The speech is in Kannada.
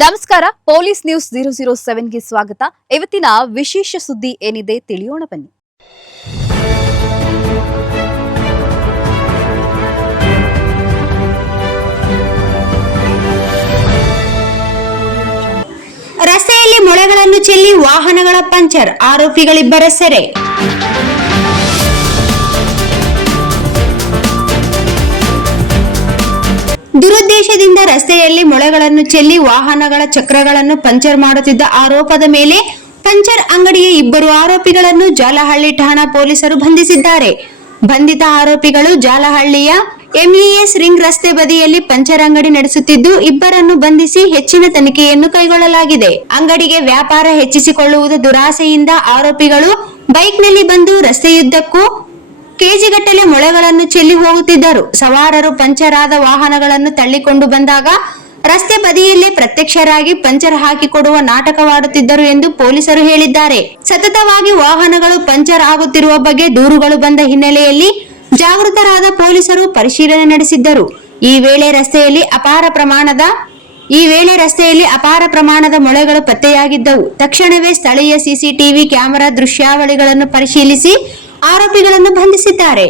ನಮಸ್ಕಾರ, ಪೊಲೀಸ್ ನ್ಯೂಸ್ 007ಗೆ ಸ್ವಾಗತ. ಇವತ್ತಿನ ವಿಶೇಷ ಸುದ್ದಿ ಏನಿದೆ ತಿಳಿಯೋಣ ಬನ್ನಿ. ರಸ್ತೆಯಲ್ಲಿ ಮೊಳೆಗಳನ್ನು ಚೆಲ್ಲಿ ವಾಹನಗಳ ಪಂಚರ್, ಆರೋಪಿಗಳಿಬ್ಬರ ಸೆರೆ. ದುರುದ್ದೇಶದಿಂದ ರಸ್ತೆಯಲ್ಲಿ ಮೊಳೆಗಳನ್ನು ಚೆಲ್ಲಿ ವಾಹನಗಳ ಚಕ್ರಗಳನ್ನು ಪಂಚರ್ ಮಾಡುತ್ತಿದ್ದ ಆರೋಪದ ಮೇಲೆ ಪಂಚರ್ ಅಂಗಡಿಯ ಇಬ್ಬರು ಆರೋಪಿಗಳನ್ನು ಜಾಲಹಳ್ಳಿ ಠಾಣಾ ಪೊಲೀಸರು ಬಂಧಿಸಿದ್ದಾರೆ. ಬಂಧಿತ ಆರೋಪಿಗಳು ಜಾಲಹಳ್ಳಿಯ ಎಂಇಎಸ್ ರಿಂಗ್ ರಸ್ತೆ ಬದಿಯಲ್ಲಿ ಪಂಚರ್ ಅಂಗಡಿ ನಡೆಸುತ್ತಿದ್ದು, ಇಬ್ಬರನ್ನು ಬಂಧಿಸಿ ಹೆಚ್ಚಿನ ತನಿಖೆಯನ್ನು ಕೈಗೊಳ್ಳಲಾಗಿದೆ. ಅಂಗಡಿಗೆ ವ್ಯಾಪಾರ ಹೆಚ್ಚಿಸಿಕೊಳ್ಳುವುದು ದುರಾಸೆಯಿಂದ ಆರೋಪಿಗಳು ಬೈಕ್ನಲ್ಲಿ ಬಂದು ರಸ್ತೆಯುದ್ದಕ್ಕೂ ಕೆಜಿಗಟ್ಟಲೆ ಮೊಳೆಗಳನ್ನು ಚೆಲ್ಲಿ ಹೋಗುತ್ತಿದ್ದರು. ಸವಾರರು ಪಂಚರ್ ಆದ ವಾಹನಗಳನ್ನು ತಳ್ಳಿಕೊಂಡು ಬಂದಾಗ ರಸ್ತೆ ಬದಿಯಲ್ಲೇ ಪ್ರತ್ಯಕ್ಷರಾಗಿ ಪಂಚರ್ ಹಾಕಿಕೊಡುವ ನಾಟಕವಾಡುತ್ತಿದ್ದರು ಎಂದು ಪೊಲೀಸರು ಹೇಳಿದ್ದಾರೆ. ಸತತವಾಗಿ ವಾಹನಗಳು ಪಂಚರ್ ಆಗುತ್ತಿರುವ ಬಗ್ಗೆ ದೂರುಗಳು ಬಂದ ಹಿನ್ನೆಲೆಯಲ್ಲಿ ಜಾಗೃತರಾದ ಪೊಲೀಸರು ಪರಿಶೀಲನೆ ನಡೆಸಿದ್ದರು. ಈ ವೇಳೆ ರಸ್ತೆಯಲ್ಲಿ ಅಪಾರ ಪ್ರಮಾಣದ ಮೊಳೆಗಳು ಪತ್ತೆಯಾಗಿದ್ದವು. ತಕ್ಷಣವೇ ಸ್ಥಳೀಯ ಸಿಸಿಟಿವಿ ಕ್ಯಾಮೆರಾ ದೃಶ್ಯಾವಳಿಗಳನ್ನು ಪರಿಶೀಲಿಸಿ ಆರೋಪಿಗಳನ್ನು ಬಂಧಿಸಿದ್ದಾರೆ.